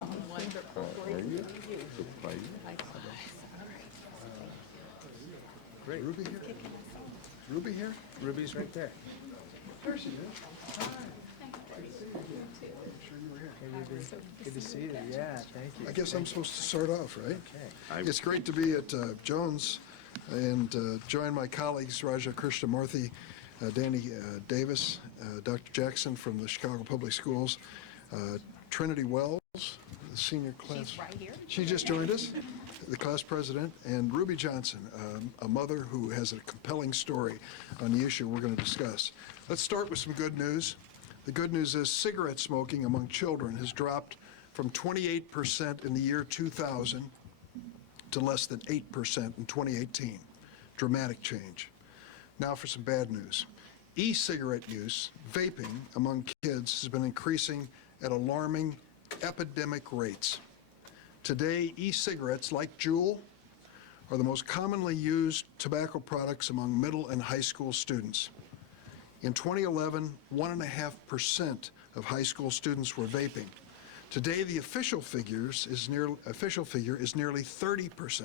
Wonderful. Are you? Great. Ruby here? Ruby here? Ruby's right there. There she is. Hey, Ruby. Good to see you. Yeah, thank you. I guess I'm supposed to start off, right? Okay. It's great to be at Jones and join my colleagues, Raja Krishnamurthy, Danny Davis, Dr. Jackson from the Chicago Public Schools, Trinity Wells, the senior class. She's right here. She just joined us, the class president, and Ruby Johnson, a mother who has a compelling story on the issue we're going to discuss. Let's start with some good news. The good news is cigarette smoking among children has dropped from 28% in the year 2000 to less than 8% in 2018. Dramatic change. Now for some bad news. E-cigarette use, vaping among kids has been increasing at alarming epidemic rates. Today, e-cigarettes like Juul are the most commonly used tobacco products among middle and high school students. In 2011, 1.5% of high school students were vaping. Today, the official figure is nearly 30%.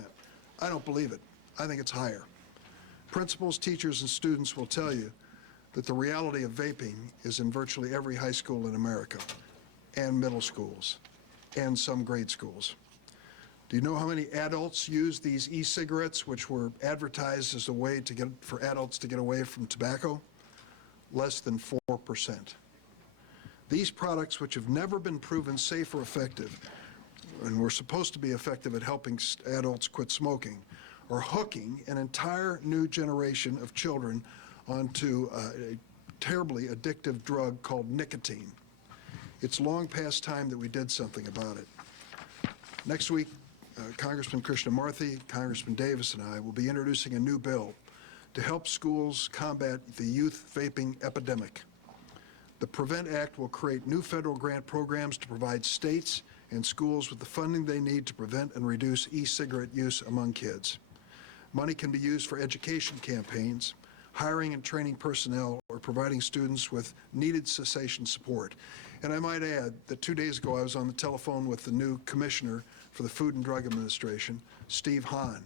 I don't believe it. I think it's higher. Principals, teachers, and students will tell you that the reality of vaping is in virtually every high school in America, and middle schools, and some grade schools. Do you know how many adults use these e-cigarettes, which were advertised as a way for adults to get away from tobacco? Less than 4%. These products, which have never been proven safe or effective, and were supposed to be effective at helping adults quit smoking, are hooking an entire new generation of children onto a terribly addictive drug called nicotine. It's long past time that we did something about it. Next week, Congressman Krishnamurthy, Congressman Davis, and I will be introducing a new bill to help schools combat the youth vaping epidemic. The PREVENT Act will create new federal grant programs to provide states and schools with the funding they need to prevent and reduce e-cigarette use among kids. Money can be used for education campaigns, hiring and training personnel, or providing students with needed cessation support. And I might add that 2 days ago I was on the telephone with the new commissioner for the Food and Drug Administration, Steve Hahn,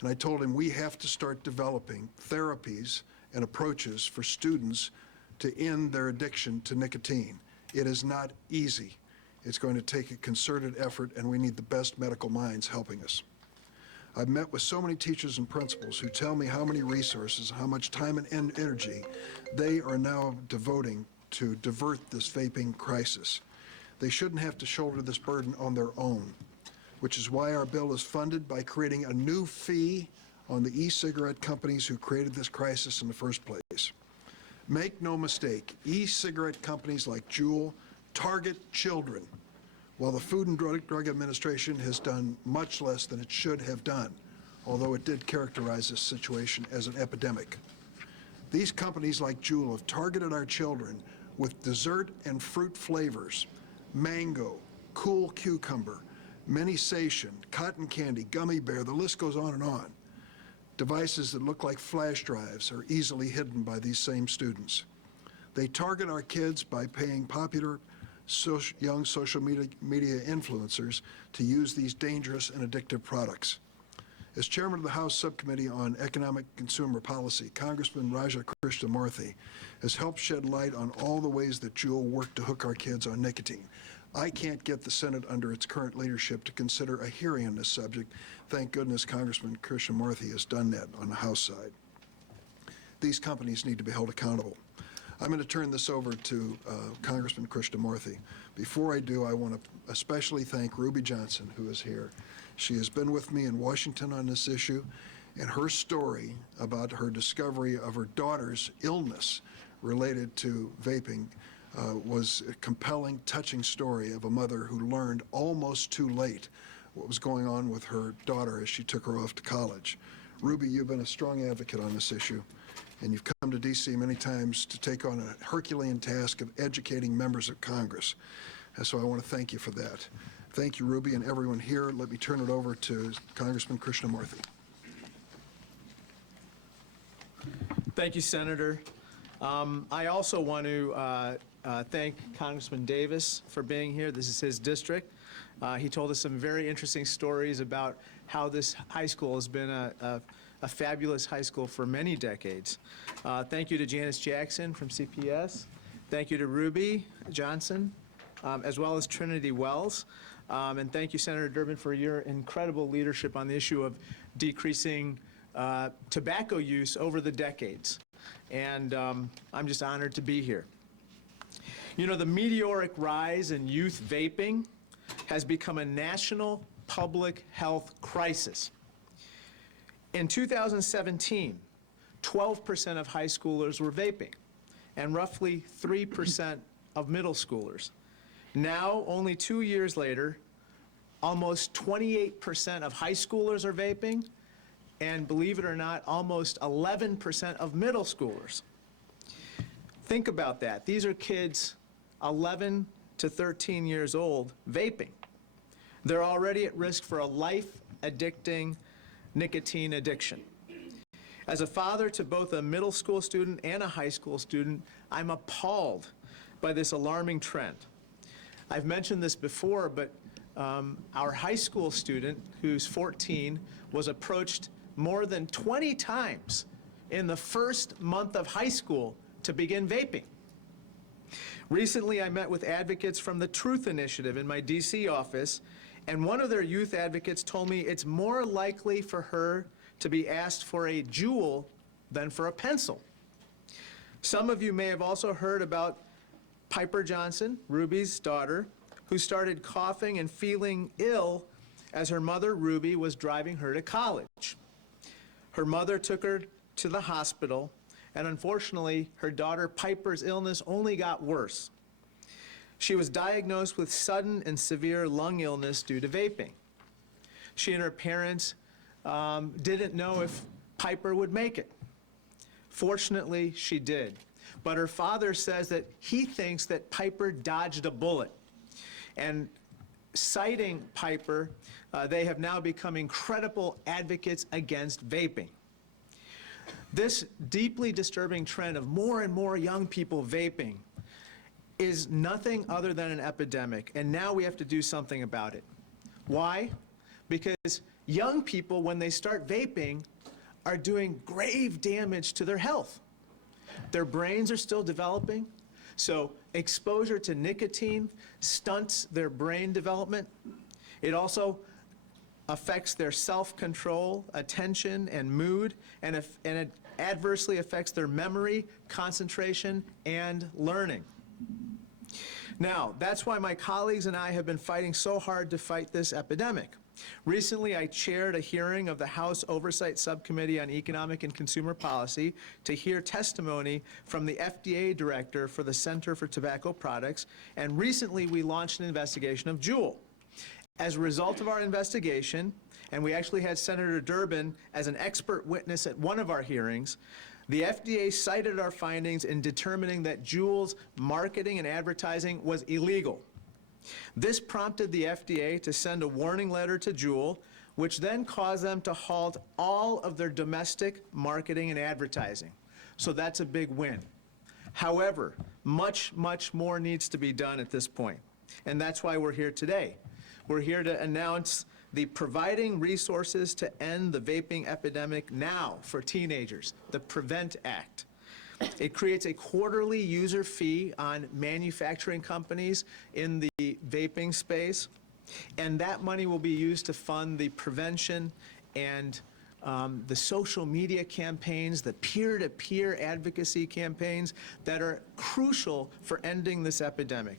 and I told him we have to start developing therapies and approaches for students to end their addiction to nicotine. It is not easy. It's going to take a concerted effort, and we need the best medical minds helping us. I've met with so many teachers and principals who tell me how many resources, how much time and energy they are now devoting to divert this vaping crisis. They shouldn't have to shoulder this burden on their own, which is why our bill is funded by creating a new fee on the e-cigarette companies who created this crisis in the first place. Make no mistake, e-cigarette companies like Juul target children, while the Food and Drug Administration has done much less than it should have done, although it did characterize this situation as an epidemic. These companies like Juul have targeted our children with dessert and fruit flavors, mango, cool cucumber, mini-sation, cotton candy, gummy bear, the list goes on and on. Devices that look like flash drives are easily hidden by these same students. They target our kids by paying popular young social media influencers to use these dangerous and addictive products. As chairman of the House Subcommittee on Economic Consumer Policy, Congressman Raja Krishnamurthy has helped shed light on all the ways that Juul worked to hook our kids on nicotine. I can't get the Senate under its current leadership to consider a hearing on this subject. Thank goodness Congressman Krishnamurthy has done that on the House side. These companies need to be held accountable. I'm going to turn this over to Congressman Krishnamurthy. Before I do, I want to especially thank Ruby Johnson, who is here. She has been with me in Washington on this issue, and her story about her discovery of her daughter's illness related to vaping was a compelling, touching story of a mother who learned almost too late what was going on with her daughter as she took her off to college. Ruby, you've been a strong advocate on this issue, and you've come to D.C. many times to take on a Herculean task of educating members of Congress. And so I want to thank you for that. Thank you, Ruby, and everyone here. Let me turn it over to Congressman Krishnamurthy. Thank you, Senator. I also want to thank Congressman Davis for being here. This is his district. He told us some very interesting stories about how this high school has been a fabulous high school for many decades. Thank you to Janice Jackson from CPS. Thank you to Ruby Johnson, as well as Trinity Wells. And thank you, Senator Durbin, for your incredible leadership on the issue of decreasing tobacco use over the decades. And I'm just honored to be here. You know, the meteoric rise in youth vaping has become a national public health crisis. In 2017, 12% of high schoolers were vaping, and roughly 3% of middle schoolers. Now, only 2 years later, almost 28% of high schoolers are vaping, and believe it or not, almost 11% of middle schoolers. Think about that. These are kids 11 to 13 years old vaping. They're already at risk for a life-addicting nicotine addiction. As a father to both a middle school student and a high school student, I'm appalled by this alarming trend. I've mentioned this before, but our high school student, who's 14, was approached more than 20 times in the first month of high school to begin vaping. Recently, I met with advocates from the Truth Initiative in my DC office, and one of their youth advocates told me it's more likely for her to be asked for a Juul than for a pencil. Some of you may have also heard about Piper Johnson, Ruby's daughter, who started coughing and feeling ill as her mother, Ruby, was driving her to college. Her mother took her to the hospital, and unfortunately, her daughter Piper's illness only got worse. She was diagnosed with sudden and severe lung illness due to vaping. She and her parents didn't know if Piper would make it. Fortunately, she did. But her father says that he thinks that Piper dodged a bullet. And citing Piper, they have now become incredible advocates against vaping. This deeply disturbing trend of more and more young people vaping is nothing other than an epidemic, and now we have to do something about it. Why? Because young people, when they start vaping, are doing grave damage to their health. Their brains are still developing, so exposure to nicotine stunts their brain development. It also affects their self-control, attention, and mood, and it adversely affects their memory, concentration, and learning. Now, that's why my colleagues and I have been fighting so hard to fight this epidemic. Recently, I chaired a hearing of the House Oversight Subcommittee on Economic and Consumer Policy to hear testimony from the FDA director for the Center for Tobacco Products, and recently we launched an investigation of Juul. As a result of our investigation, and we actually had Senator Durbin as an expert witness at one of our hearings, the FDA cited our findings in determining that Juul's marketing and advertising was illegal. This prompted the FDA to send a warning letter to Juul, which then caused them to halt all of their domestic marketing and advertising. So that's a big win. However, much, much more needs to be done at this point, and that's why we're here today. We're here to announce the Providing Resources to End the Vaping Epidemic Now for Teenagers, the PREVENT Act. It creates a quarterly user fee on manufacturing companies in the vaping space, and that money will be used to fund the prevention and the social media campaigns, the peer-to-peer advocacy campaigns that are crucial for ending this epidemic.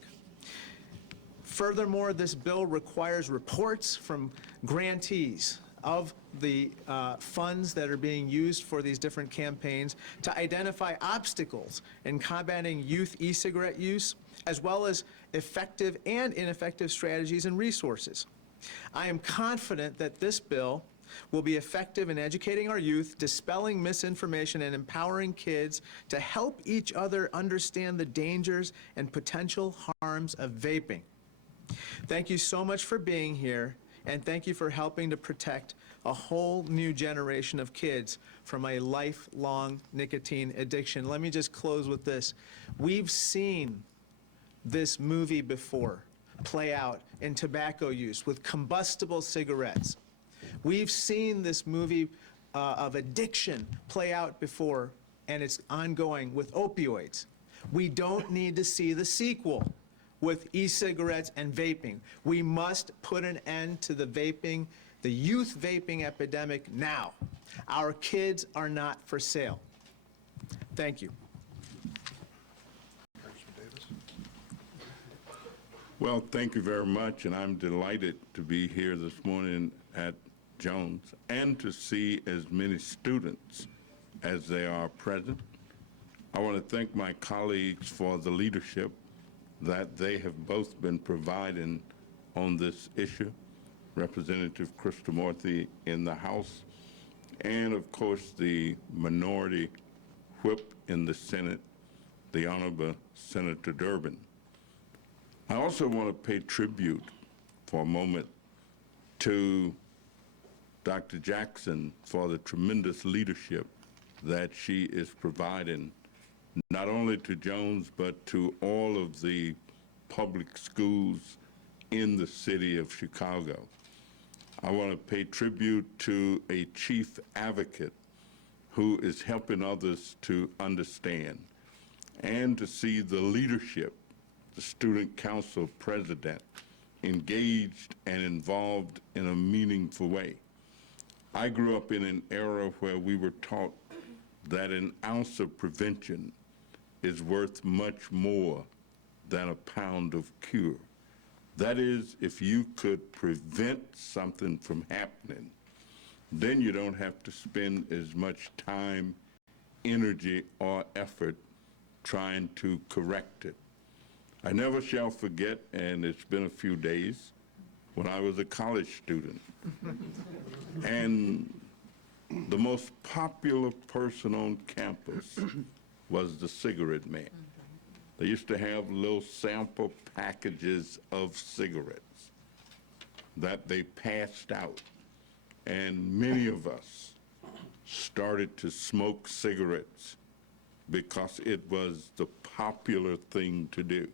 Furthermore, this bill requires reports from grantees of the funds that are being used for these different campaigns to identify obstacles in combating youth e-cigarette use, as well as effective and ineffective strategies and resources. I am confident that this bill will be effective in educating our youth, dispelling misinformation, and empowering kids to help each other understand the dangers and potential harms of vaping. Thank you so much for being here, and thank you for helping to protect a whole new generation of kids from a lifelong nicotine addiction. Let me just close with this. We've seen this movie before play out in tobacco use with combustible cigarettes. We've seen this movie of addiction play out before, and it's ongoing with opioids. We don't need to see the sequel with e-cigarettes and vaping. We must put an end to the vaping, the youth vaping epidemic now. Our kids are not for sale. Thank you. Well, thank you very much, and I'm delighted to be here this morning at Jones and to see as many students as they are present. I want to thank my colleagues for the leadership that they have both been providing on this issue, Representative Krishnamurthy in the House, and of course the minority whip in the Senate, the Honorable Senator Durbin. I also want to pay tribute for a moment to Dr. Jackson for the tremendous leadership that she is providing, not only to Jones, but to all of the public schools in the city of Chicago. I want to pay tribute to a chief advocate who is helping others to understand, and to see the leadership, the student council president, engaged and involved in a meaningful way. I grew up in an era where we were taught that an ounce of prevention is worth much more than a pound of cure. That is, if you could prevent something from happening, then you don't have to spend as much time, energy, or effort trying to correct it. I never shall forget, and it's been a few days, when I was a college student. And the most popular person on campus was the cigarette man. They used to have little sample packages of cigarettes that they passed out. And many of us started to smoke cigarettes because it was the popular thing to do.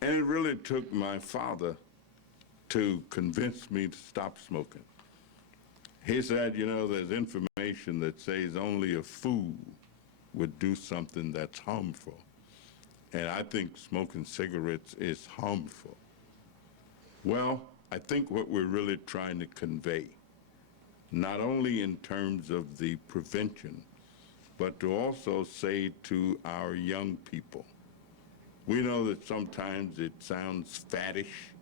And it really took my father to convince me to stop smoking. He said, you know, there's information that says only a fool would do something that's harmful. And I think smoking cigarettes is harmful. Well, I think what we're really trying to convey, not only in terms of the prevention, but to also say to our young people, we know that sometimes it sounds faddish,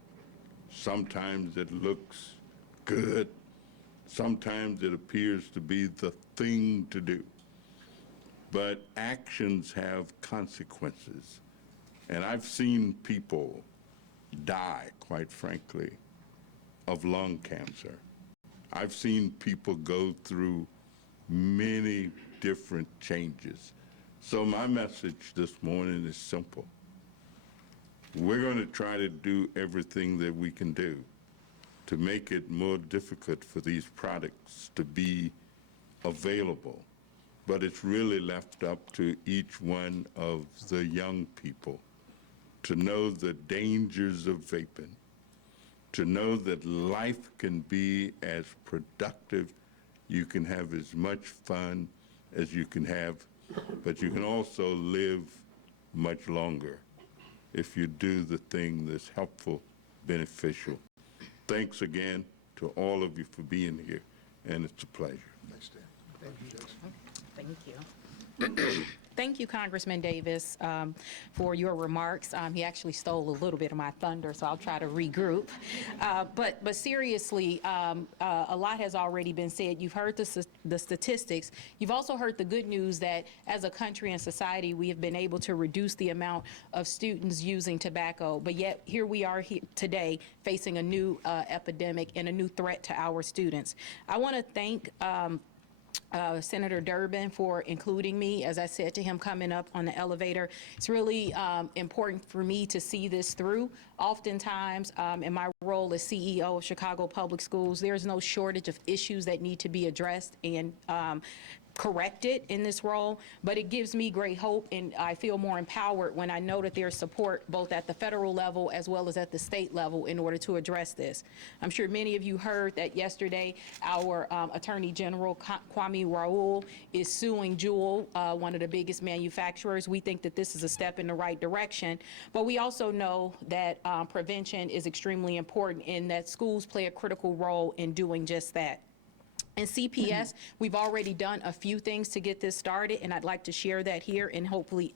sometimes it looks good, sometimes it appears to be the thing to do. But actions have consequences. And I've seen people die, quite frankly, of lung cancer. I've seen people go through many different changes. So my message this morning is simple. We're going to try to do everything that we can do to make it more difficult for these products to be available. But it's really left up to each one of the young people to know the dangers of vaping, to know that life can be as productive, you can have as much fun as you can have, but you can also live much longer if you do the thing that's helpful, beneficial. Thanks again to all of you for being here, and it's a pleasure. Thanks, Dan. Thank you, Jackson. Thank you. Thank you, Congressman Davis, for your remarks. He actually stole a little bit of my thunder, so I'll try to regroup. But seriously, a lot has already been said. You've heard the statistics. You've also heard the good news that as a country and society, we have been able to reduce the amount of students using tobacco. But yet, here we are today facing a new epidemic and a new threat to our students. I want to thank Senator Durbin for including me. As I said to him coming up on the elevator, it's really important for me to see this through. Oftentimes, in my role as CEO of Chicago Public Schools, there's no shortage of issues that need to be addressed, and corrected in this role, but it gives me great hope, and I feel more empowered when I know that there's support both at the federal level as well as at the state level in order to address this. I'm sure many of you heard that yesterday our Attorney General Kwame Raoul is suing Juul, one of the biggest manufacturers. We think that this is a step in the right direction, but we also know that prevention is extremely important and that schools play a critical role in doing just that. In CPS, we've already done a few things to get this started, and I'd like to share that here and hopefully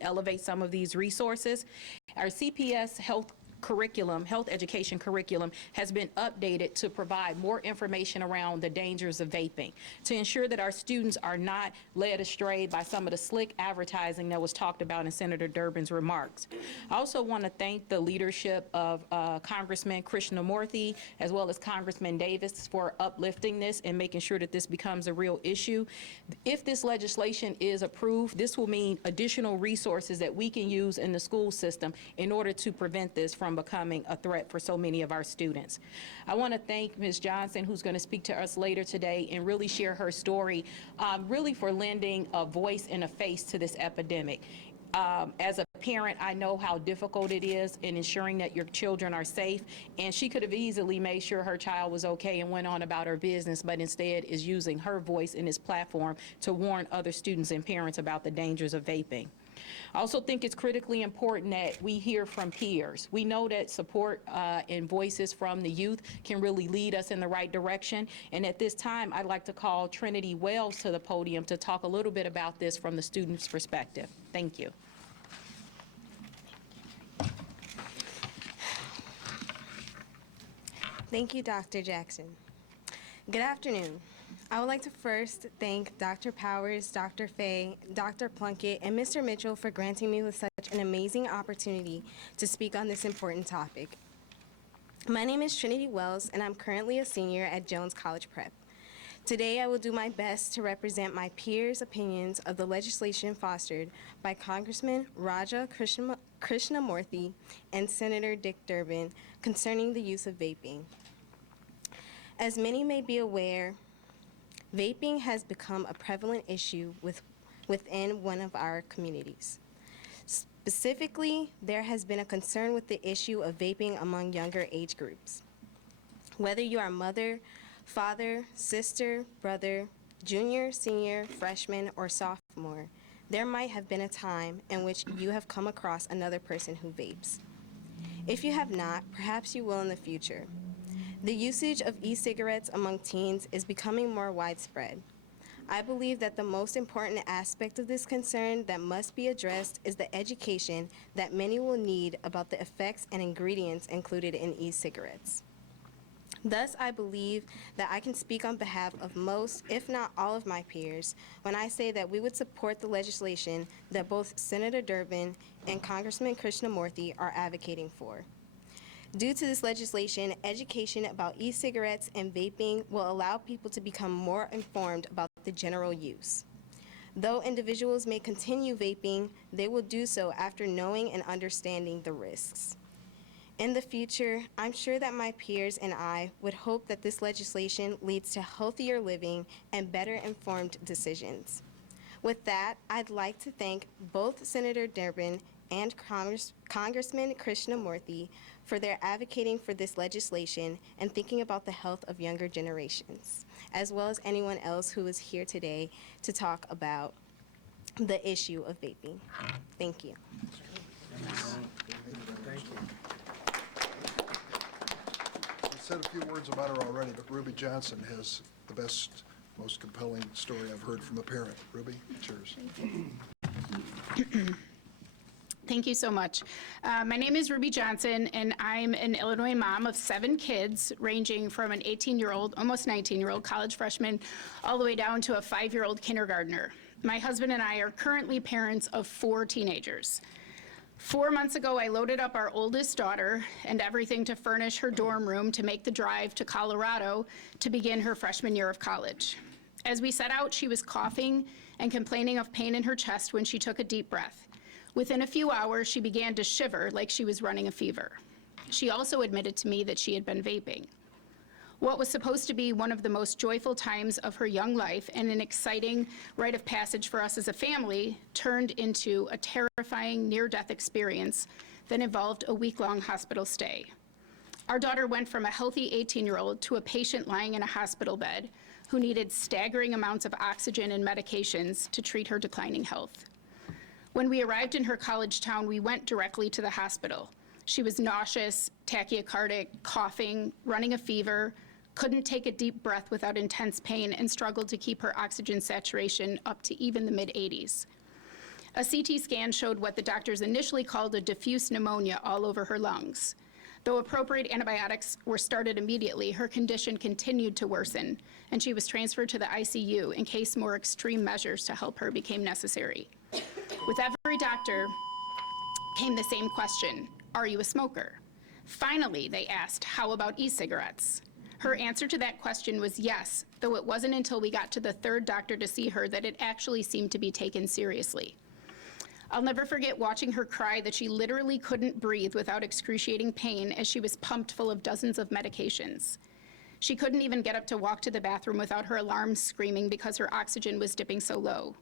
elevate some of these resources. Our CPS health education curriculum has been updated to provide more information around the dangers of vaping, to ensure that our students are not led astray by some of the slick advertising that was talked about in Senator Durbin's remarks. I also want to thank the leadership of Congressman Krishnamurthy as well as Congressman Davis for uplifting this and making sure that this becomes a real issue. If this legislation is approved, this will mean additional resources that we can use in the school system in order to prevent this from becoming a threat for so many of our students. I want to thank Ms. Johnson, who's going to speak to us later today and really share her story, really for lending a voice and a face to this epidemic. As a parent, I know how difficult it is in ensuring that your children are safe, and she could have easily made sure her child was okay and went on about her business, but instead is using her voice in this platform to warn other students and parents about the dangers of vaping. I also think it's critically important that we hear from peers. We know that support and voices from the youth can really lead us in the right direction. And at this time, I'd like to call Trinity Wells to the podium to talk a little bit about this from the student's perspective. Thank you. Thank you, Dr. Jackson. Good afternoon. I would like to first thank Dr. Powers, Dr. Fay, Dr. Plunkett, and Mr. Mitchell for granting me with such an amazing opportunity to speak on this important topic. My name is Trinity Wells, and I'm currently a senior at Jones College Prep. Today, I will do my best to represent my peers' opinions of the legislation fostered by Congressman Raja Krishnamurthy and Senator Dick Durbin concerning the use of vaping. As many may be aware, vaping has become a prevalent issue within one of our communities. Specifically, there has been a concern with the issue of vaping among younger age groups. Whether you are mother, father, sister, brother, junior, senior, freshman, or sophomore, there might have been a time in which you have come across another person who vapes. If you have not, perhaps you will in the future. The usage of e-cigarettes among teens is becoming more widespread. I believe that the most important aspect of this concern that must be addressed is the education that many will need about the effects and ingredients included in e-cigarettes. Thus, I believe that I can speak on behalf of most, if not all of my peers, when I say that we would support the legislation that both Senator Durbin and Congressman Krishnamurthy are advocating for. Due to this legislation, education about e-cigarettes and vaping will allow people to become more informed about the general use. Though individuals may continue vaping, they will do so after knowing and understanding the risks. In the future, I'm sure that my peers and I would hope that this legislation leads to healthier living and better informed decisions. With that, I'd like to thank both Senator Durbin and Congressman Krishnamurthy for their advocating for this legislation and thinking about the health of younger generations, as well as anyone else who is here today to talk about the issue of vaping. Thank you. Thank you. I said a few words about her already, but Ruby Johnson has the best, most compelling story I've heard from a parent. Ruby, it's yours. Thank you so much. My name is Ruby Johnson, and I'm an Illinois mom of 7 kids, ranging from an 18-year-old, almost 19-year-old college freshman, all the way down to a 5-year-old kindergartner. My husband and I are currently parents of 4 teenagers. 4 months ago, I loaded up our oldest daughter and everything to furnish her dorm room to make the drive to Colorado to begin her freshman year of college. As we set out, she was coughing and complaining of pain in her chest when she took a deep breath. Within a few hours, she began to shiver like she was running a fever. She also admitted to me that she had been vaping. What was supposed to be one of the most joyful times of her young life and an exciting rite of passage for us as a family turned into a terrifying near-death experience that involved a week-long hospital stay. Our daughter went from a healthy 18-year-old to a patient lying in a hospital bed who needed staggering amounts of oxygen and medications to treat her declining health. When we arrived in her college town, we went directly to the hospital. She was nauseous, tachycardic, coughing, running a fever, couldn't take a deep breath without intense pain, and struggled to keep her oxygen saturation up to even the mid-80s. A CT scan showed what the doctors initially called a diffuse pneumonia all over her lungs. Though appropriate antibiotics were started immediately, her condition continued to worsen, and she was transferred to the ICU in case more extreme measures to help her became necessary. With every doctor came the same question: are you a smoker? Finally, they asked, how about e-cigarettes? Her answer to that question was yes, though it wasn't until we got to the third doctor to see her that it actually seemed to be taken seriously. I'll never forget watching her cry that she literally couldn't breathe without excruciating pain as she was pumped full of dozens of medications. She couldn't even get up to walk to the bathroom without her alarm screaming because her oxygen was dipping so low.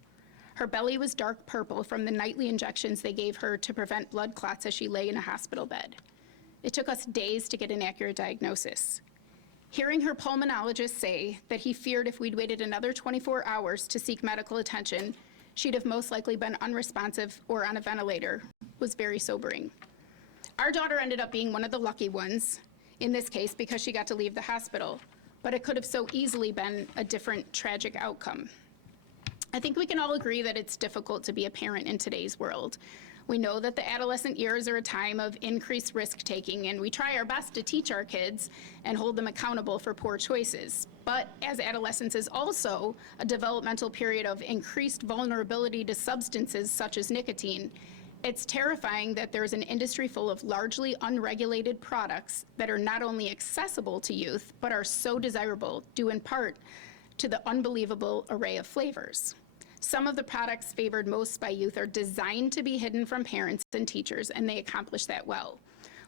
Her belly was dark purple from the nightly injections they gave her to prevent blood clots as she lay in a hospital bed. It took us days to get an accurate diagnosis. Hearing her pulmonologist say that he feared if we'd waited another 24 hours to seek medical attention, she'd have most likely been unresponsive or on a ventilator was very sobering. Our daughter ended up being one of the lucky ones in this case because she got to leave the hospital, but it could have so easily been a different tragic outcome. I think we can all agree that it's difficult to be a parent in today's world. We know that the adolescent years are a time of increased risk-taking, and we try our best to teach our kids and hold them accountable for poor choices. But as adolescence is also a developmental period of increased vulnerability to substances such as nicotine, it's terrifying that there's an industry full of largely unregulated products that are not only accessible to youth, but are so desirable, due in part to the unbelievable array of flavors. Some of the products favored most by youth are designed to be hidden from parents and teachers, and they accomplish that well.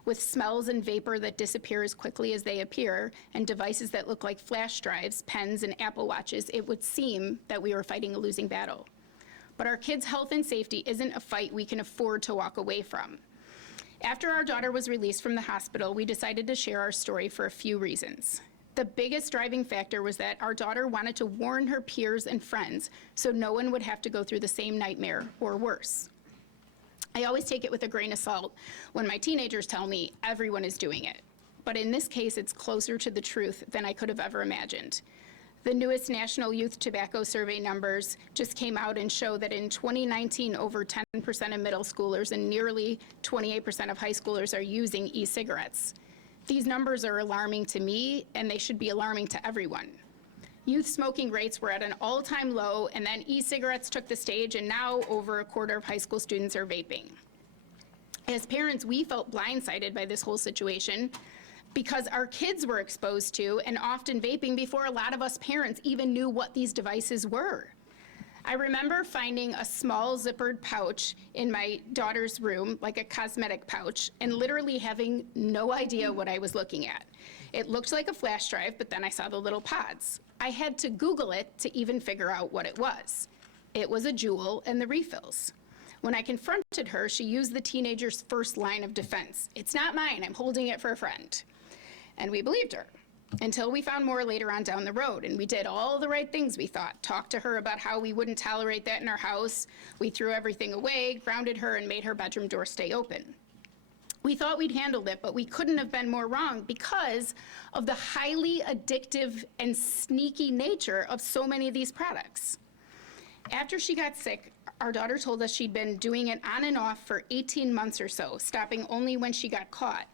With smells and vapor that disappear as quickly as they appear, and devices that look like flash drives, pens, and Apple Watches, it would seem that we were fighting a losing battle. But our kids' health and safety isn't a fight we can afford to walk away from. After our daughter was released from the hospital, we decided to share our story for a few reasons. The biggest driving factor was that our daughter wanted to warn her peers and friends so no one would have to go through the same nightmare or worse. I always take it with a grain of salt when my teenagers tell me everyone is doing it. But in this case, it's closer to the truth than I could have ever imagined. The newest National Youth Tobacco Survey numbers just came out and show that in 2019, over 10% of middle schoolers and nearly 28% of high schoolers are using e-cigarettes. These numbers are alarming to me, and they should be alarming to everyone. Youth smoking rates were at an all-time low, and then e-cigarettes took the stage, and now over a quarter of high school students are vaping. As parents, we felt blindsided by this whole situation because our kids were exposed to and often vaping before a lot of us parents even knew what these devices were. I remember finding a small zippered pouch in my daughter's room, like a cosmetic pouch, and literally having no idea what I was looking at. It looked like a flash drive, but then I saw the little pods. I had to Google it to even figure out what it was. It was a Juul and the refills. When I confronted her, she used the teenager's first line of defense. "It's not mine, I'm holding it for a friend." And we believed her. Until we found more later on down the road, and we did all the right things, we thought. Talked to her about how we wouldn't tolerate that in our house. We threw everything away, grounded her, and made her bedroom door stay open. We thought we'd handled it, but we couldn't have been more wrong because of the highly addictive and sneaky nature of so many of these products. After she got sick, our daughter told us she'd been doing it on and off for 18 months or so, stopping only when she got caught.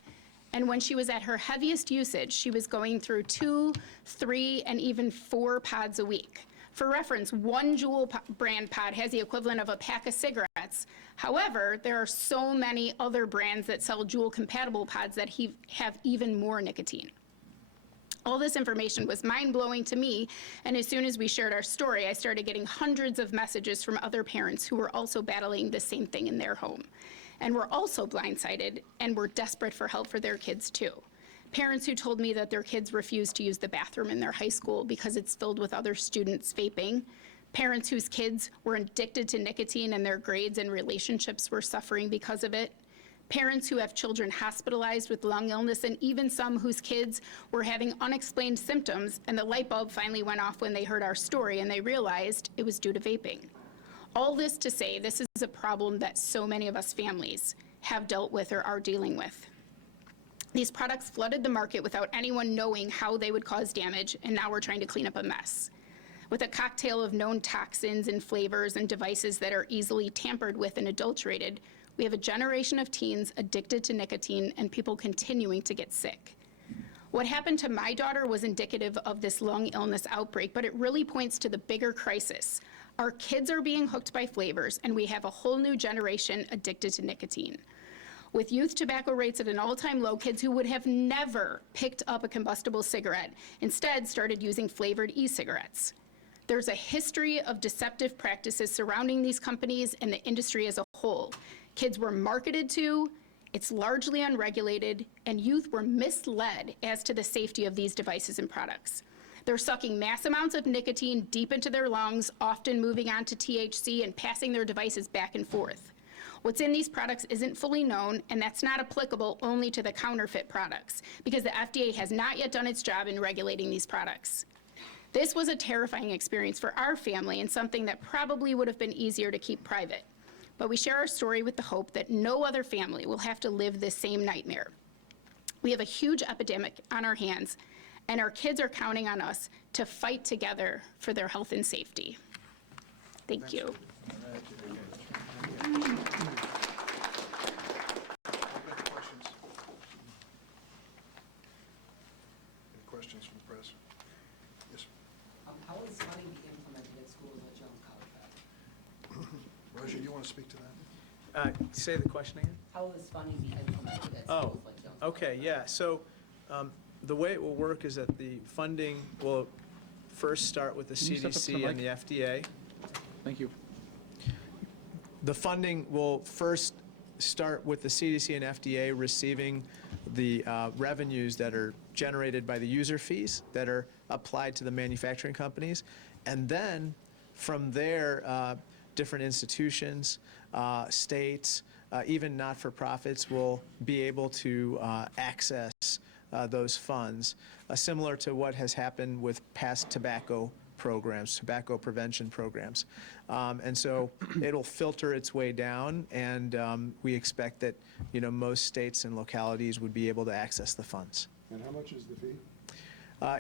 And when she was at her heaviest usage, she was going through 2, 3, and even 4 pods a week. For reference, one Juul brand pod has the equivalent of a pack of cigarettes. However, there are so many other brands that sell Juul compatible pods that have even more nicotine. All this information was mind-blowing to me, and as soon as we shared our story, I started getting hundreds of messages from other parents who were also battling the same thing in their home, and were also blindsided and were desperate for help for their kids too. Parents who told me that their kids refuse to use the bathroom in their high school because it's filled with other students vaping. Parents whose kids were addicted to nicotine and their grades and relationships were suffering because of it. Parents who have children hospitalized with lung illness, and even some whose kids were having unexplained symptoms, and the light bulb finally went off when they heard our story and they realized it was due to vaping. All this to say, this is a problem that so many of us families have dealt with or are dealing with. These products flooded the market without anyone knowing how they would cause damage, and now we're trying to clean up a mess. With a cocktail of known toxins and flavors and devices that are easily tampered with and adulterated, we have a generation of teens addicted to nicotine and people continuing to get sick. What happened to my daughter was indicative of this lung illness outbreak, but it really points to the bigger crisis. Our kids are being hooked by flavors, and we have a whole new generation addicted to nicotine. With youth tobacco rates at an all-time low, kids who would have never picked up a combustible cigarette instead started using flavored e-cigarettes. There's a history of deceptive practices surrounding these companies and the industry as a whole. Kids were marketed to, it's largely unregulated, and youth were misled as to the safety of these devices and products. They're sucking mass amounts of nicotine deep into their lungs, often moving on to THC and passing their devices back and forth. What's in these products isn't fully known, and that's not applicable only to the counterfeit products, because the FDA has not yet done its job in regulating these products. This was a terrifying experience for our family and something that probably would have been easier to keep private. But we share our story with the hope that no other family will have to live this same nightmare. We have a huge epidemic on our hands, and our kids are counting on us to fight together for their health and safety. Thank you. Any questions from the press? Yes. How is funding be implemented at schools like Jones College? Roger, you want to speak to that? Say the question again? How is funding be implemented at Oh, schools like Jones College? okay, yeah. So the way it will work is that the funding will first start with the Can you step up to the CDC and the mic? FDA. Thank you. The funding will first start with the CDC and FDA receiving the revenues that are generated by the user fees that are applied to the manufacturing companies. And then from there, different institutions, states, even not-for-profits will be able to access those funds, similar to what has happened with past tobacco programs, tobacco prevention programs. And so it'll filter its way down, and we expect that, most states and localities would be able to access the funds. And how much is the fee?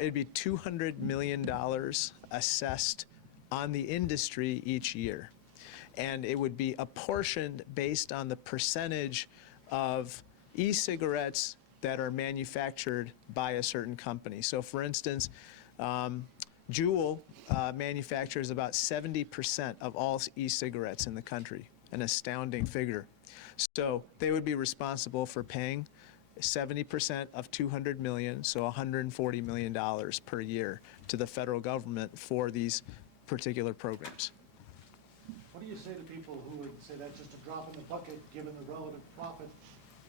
It'd be $200 million assessed on the industry each year. And it would be apportioned based on the percentage of e-cigarettes that are manufactured by a certain company. So for instance, Juul manufactures about 70% of all e-cigarettes in the country, an astounding figure. So they would be responsible for paying 70% of $200 million, so $140 million per year to the federal government for these particular programs. What do you say to people who would say that's just a drop in the bucket, given the relative profit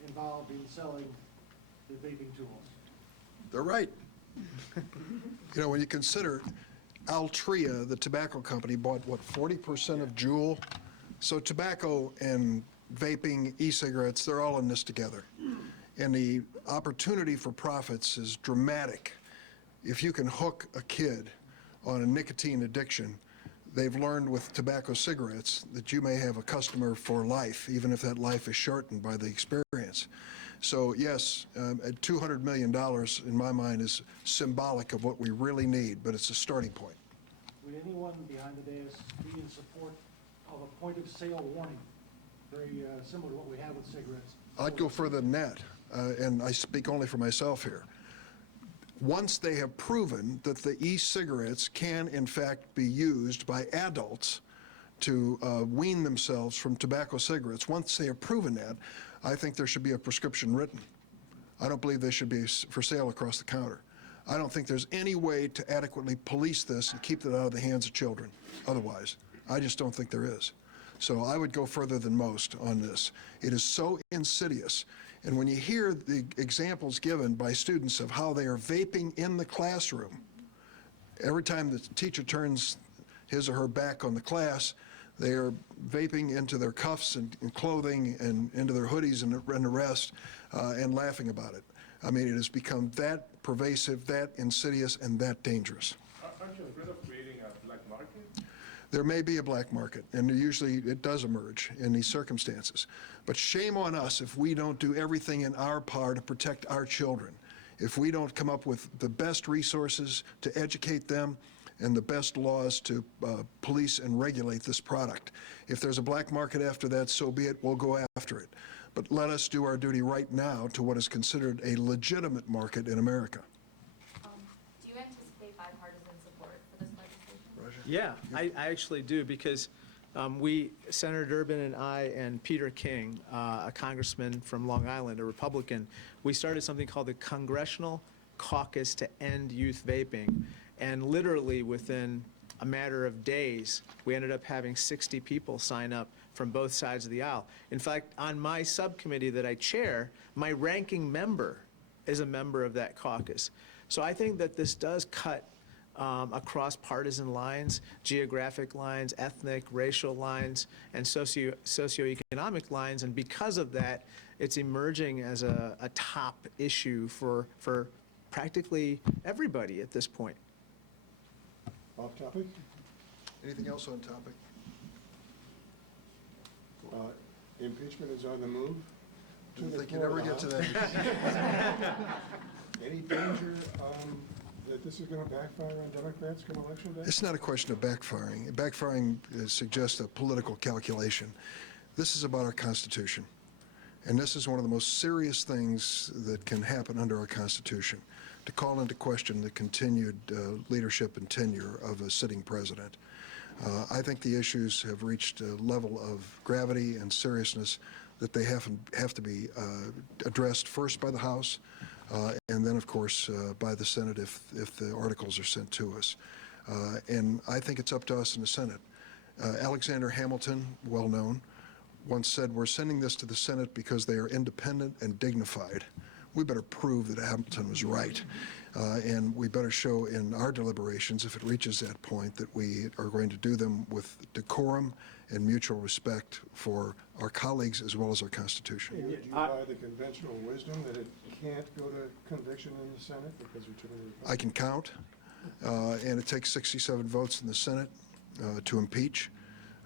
involved in selling the vaping tools? They're right. When you consider Altria, the tobacco company, bought, 40% of Juul? So tobacco and vaping, e-cigarettes, they're all in this together. And the opportunity for profits is dramatic. If you can hook a kid on a nicotine addiction, they've learned with tobacco cigarettes that you may have a customer for life, even if that life is shortened by the experience. So yes, at $200 million, in my mind, is symbolic of what we really need, but it's a starting point. Would anyone behind the dais be in support of a point-of-sale warning, very similar to what we have with cigarettes? I'd go further than that, and I speak only for myself here. Once they have proven that the e-cigarettes can, in fact, be used by adults to wean themselves from tobacco cigarettes, once they have proven that, I think there should be a prescription written. I don't believe they should be for sale across the counter. I don't think there's any way to adequately police this and keep it out of the hands of children otherwise. I just don't think there is. So I would go further than most on this. It is so insidious. And when you hear the examples given by students of how they are vaping in the classroom, every time the teacher turns his or her back on the class, they are vaping into their cuffs and clothing and into their hoodies and the rest, and laughing about it. I mean, it has become that pervasive, that insidious, and that dangerous. Aren't you afraid of creating a black market? There may be a black market, and usually it does emerge in these circumstances. But shame on us if we don't do everything in our power to protect our children, if we don't come up with the best resources to educate them and the best laws to police and regulate this product. If there's a black market after that, so be it, we'll go after it. But let us do our duty right now to what is considered a legitimate market in America. Do you anticipate bipartisan support for this legislation? Yeah, I actually do, because Senator Durbin and I and Peter King, a congressman from Long Island, a Republican, we started something called the Congressional Caucus to End Youth Vaping. And literally within a matter of days, we ended up having 60 people sign up from both sides of the aisle. In fact, on my subcommittee that I chair, my ranking member is a member of that caucus. So I think that this does cut across partisan lines, geographic lines, ethnic, racial lines, and socioeconomic lines. And because of that, it's emerging as a top issue for practically everybody at this point. Off topic? Anything else on topic? Impeachment is on the move. Didn't think you'd ever get to that. Any danger that this is going to backfire on Democrats come election day? It's not a question of backfiring. Backfiring suggests a political calculation. This is about our Constitution. And this is one of the most serious things that can happen under our Constitution, to call into question the continued leadership and tenure of a sitting president. I think the issues have reached a level of gravity and seriousness that they have to be addressed first by the House, and then, of course, by the Senate if the articles are sent to us. And I think it's up to us in the Senate. Alexander Hamilton, well known, once said, "We're sending this to the Senate because they are independent and dignified." We better prove that Hamilton was right. And we better show in our deliberations, if it reaches that point, that we are going to do them with decorum and mutual respect for our colleagues as well as our Constitution. Do you buy the conventional wisdom that it can't go to conviction in the Senate because there are too many Republicans? I can count, and it takes 67 votes in the Senate to impeach.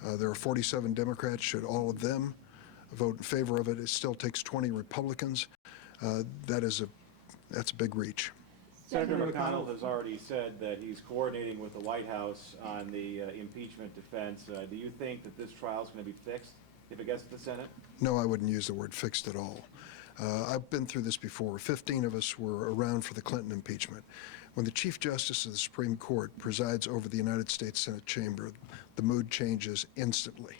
There are 47 Democrats. Should all of them vote in favor of it, it still takes 20 Republicans. That's a big reach. Senator McConnell has already said that he's coordinating with the White House on the impeachment defense. Do you think that this trial is going to be fixed if it gets to the Senate? No, I wouldn't use the word fixed at all. I've been through this before. 15 of us were around for the Clinton impeachment. When the Chief Justice of the Supreme Court presides over the United States Senate chamber, the mood changes instantly.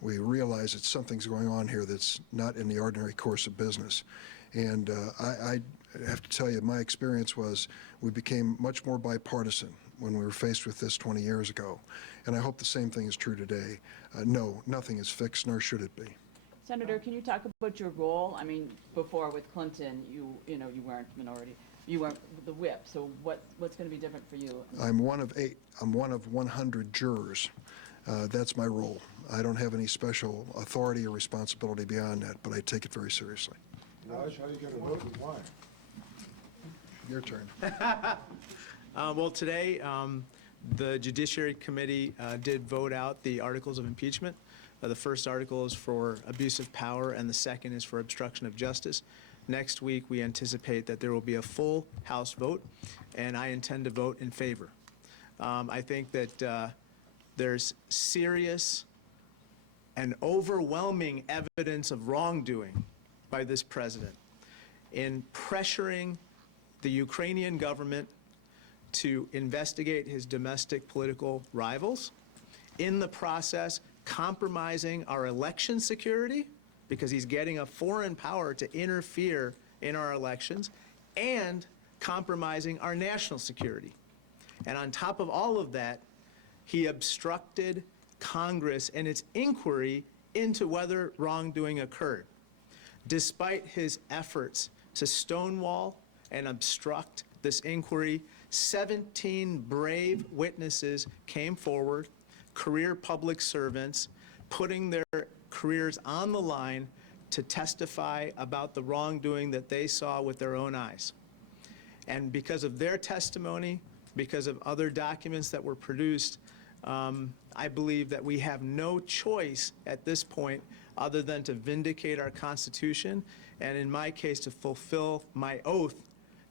We realize that something's going on here that's not in the ordinary course of business. And I have to tell you, my experience was we became much more bipartisan when we were faced with this 20 years ago. And I hope the same thing is true today. No, nothing is fixed, nor should it be. Senator, can you talk about your role? I mean, before with Clinton, you weren't minority. You weren't the whip. So what's going to be different for you? I'm one of 8. I'm one of 100 jurors. That's my role. I don't have any special authority or responsibility beyond that, but I take it very seriously. Raj, how are you going to vote and why? Your turn. Well, today, the Judiciary Committee did vote out the articles of impeachment. The first article is for abuse of power, and the second is for obstruction of justice. Next week, we anticipate that there will be a full House vote, and I intend to vote in favor. I think that there's serious and overwhelming evidence of wrongdoing by this president in pressuring the Ukrainian government to investigate his domestic political rivals, in the process compromising our election security because he's getting a foreign power to interfere in our elections, and compromising our national security. And on top of all of that, he obstructed Congress in its inquiry into whether wrongdoing occurred. Despite his efforts to stonewall and obstruct this inquiry, 17 brave witnesses came forward, career public servants, putting their careers on the line to testify about the wrongdoing that they saw with their own eyes. And because of their testimony, because of other documents that were produced, I believe that we have no choice at this point other than to vindicate our Constitution, and in my case, to fulfill my oath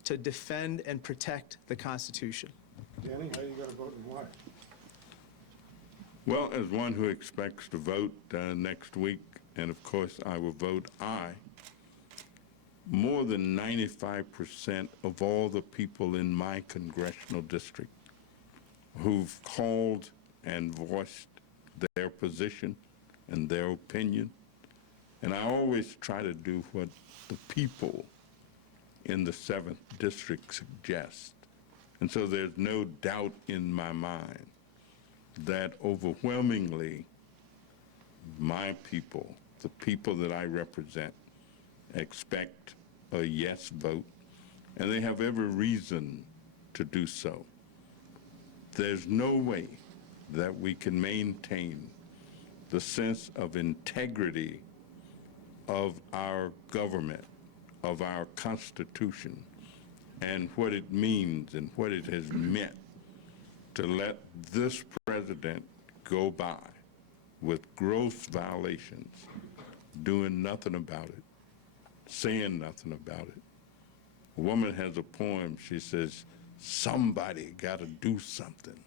to defend and protect the Constitution. Danny, how are you going to vote and why? Well, as one who expects to vote next week, and of course I will vote aye, more than 95% of all the people in my congressional district who've called and voiced their position and their opinion, and I always try to do what the people in the 7th district suggest. And so there's no doubt in my mind that overwhelmingly my people, the people that I represent, expect a yes vote, and they have every reason to do so. There's no way that we can maintain the sense of integrity of our government, of our Constitution, and what it means and what it has meant to let this president go by with gross violations, doing nothing about it, saying nothing about it. A woman has a poem, she says, somebody gotta do something.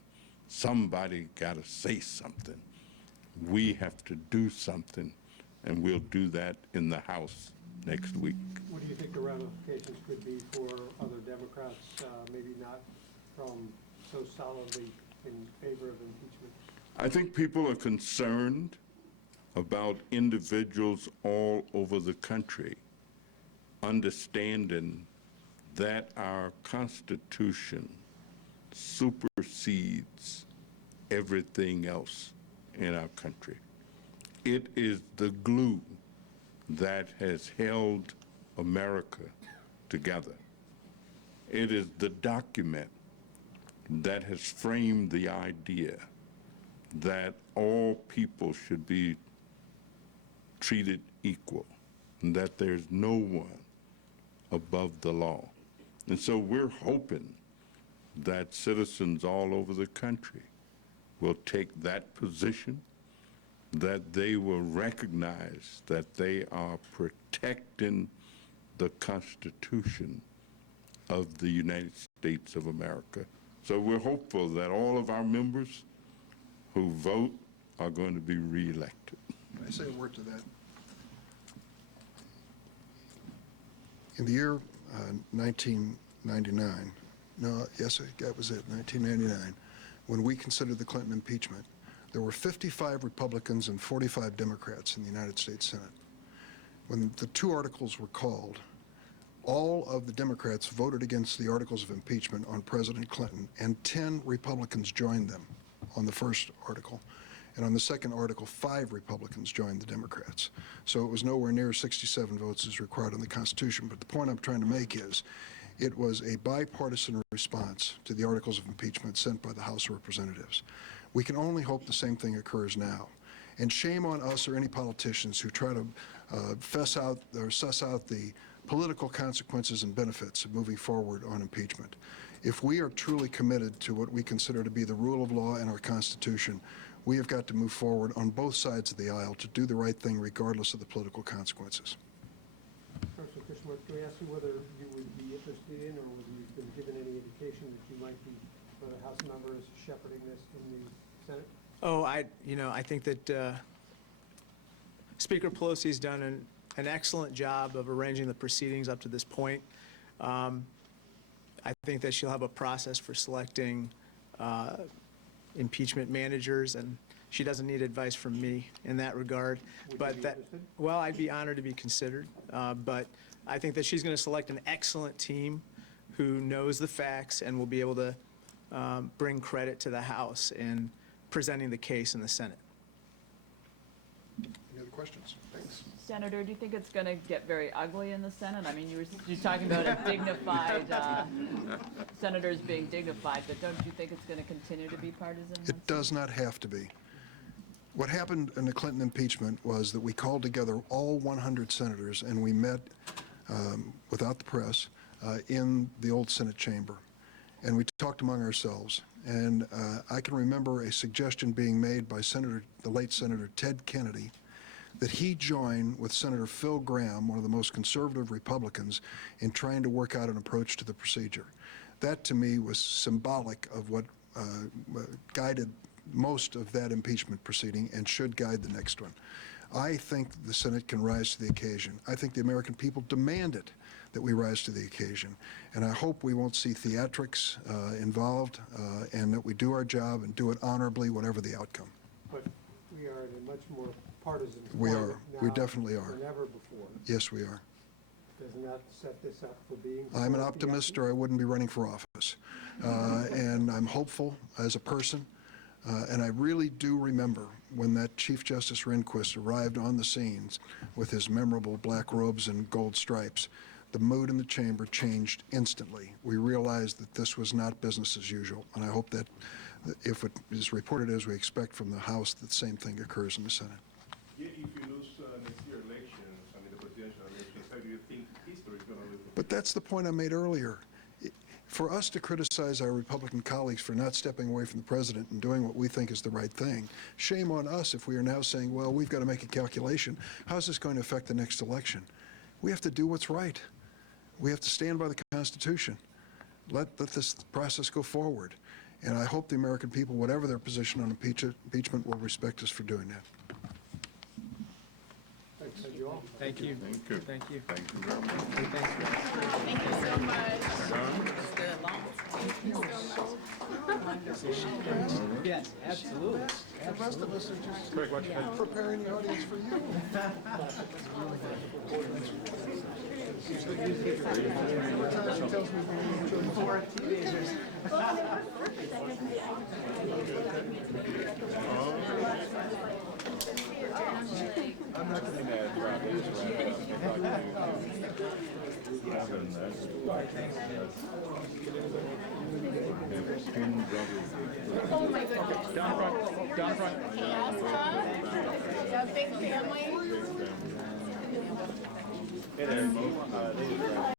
Somebody gotta say something. We have to do something, and we'll do that in the House next week. What do you think the ramifications could be for other Democrats, maybe not from so solidly in favor of impeachment? I think people are concerned about individuals all over the country understanding that our Constitution supersedes everything else in our country. It is the glue that has held America together. It is the document that has framed the idea that all people should be treated equal, and that there's no one above the law. And so we're hoping that citizens all over the country will take that position, that they will recognize that they are protecting the Constitution of the United States of America. So we're hopeful that all of our members who vote are going to be reelected. Can I say a word to that? In the year 1999, no, yes, that was it, 1999, when we considered the Clinton impeachment, there were 55 Republicans and 45 Democrats in the United States Senate. When the two articles were called, all of the Democrats voted against the articles of impeachment on President Clinton, and 10 Republicans joined them on the first article. And on the second article, 5 Republicans joined the Democrats. So it was nowhere near 67 votes as required in the Constitution. But the point I'm trying to make is it was a bipartisan response to the articles of impeachment sent by the House of Representatives. We can only hope the same thing occurs now. And shame on us or any politicians who try to suss out the political consequences and benefits of moving forward on impeachment. If we are truly committed to what we consider to be the rule of law and our Constitution, we have got to move forward on both sides of the aisle to do the right thing regardless of the political consequences. Congressman Christopher, can we ask you whether you would be interested in, or whether you've been given any indication that you might be, whether House members shepherding this in the Senate? Oh, I think that Speaker Pelosi's done an excellent job of arranging the proceedings up to this point. I think that she'll have a process for selecting impeachment managers, and she doesn't need advice from me in that regard. Would you be interested? Well, I'd be honored to be considered, but I think that she's going to select an excellent team who knows the facts and will be able to bring credit to the House in presenting the case in the Senate. Any other questions? Thanks. Senator, do you think it's going to get very ugly in the Senate? I mean, you're talking about a dignified, senators being dignified, but don't you think it's going to continue to be partisan? It does not have to be. What happened in the Clinton impeachment was that we called together all 100 senators, and we met without the press in the old Senate chamber. And we talked among ourselves. And I can remember a suggestion being made by the late Senator Ted Kennedy, that he join with Senator Phil Gramm, one of the most conservative Republicans, in trying to work out an approach to the procedure. That, to me, was symbolic of what guided most of that impeachment proceeding and should guide the next one. I think the Senate can rise to the occasion. I think the American people demand it, that we rise to the occasion. And I hope we won't see theatrics involved and that we do our job and do it honorably, whatever the outcome. But we are in a much more partisan We climate are. We now definitely are. than ever before. Yes, we are. Doesn't that set this up for being? I'm an optimist, or I wouldn't be running for office. And I'm hopeful as a person. And I really do remember when that Chief Justice Rehnquist arrived on the scenes with his memorable black robes and gold stripes. The mood in the chamber changed instantly. We realized that this was not business as usual. And I hope that if it is reported as we expect from the House, that the same thing occurs in the Senate. If you lose next year elections, I mean the presidential elections, how do you think history is going to look? But that's the point I made earlier. For us to criticize our Republican colleagues for not stepping away from the president and doing what we think is the right thing, shame on us if we are now saying, well, we've got to make a calculation. How's this going to affect the next election? We have to do what's right. We have to stand by the Constitution. Let this process go forward. And I hope the American people, whatever their position on impeachment, will respect us for doing that. Thanks, you all. Thank you. Thank you. Thank you. Thank you very much. Thank you so much. Yes, absolutely. The rest of us are just preparing the audience for you. I'm not going to Oh my goodness. Down front, down front. Chaos, huh? Got a big family. Hey there.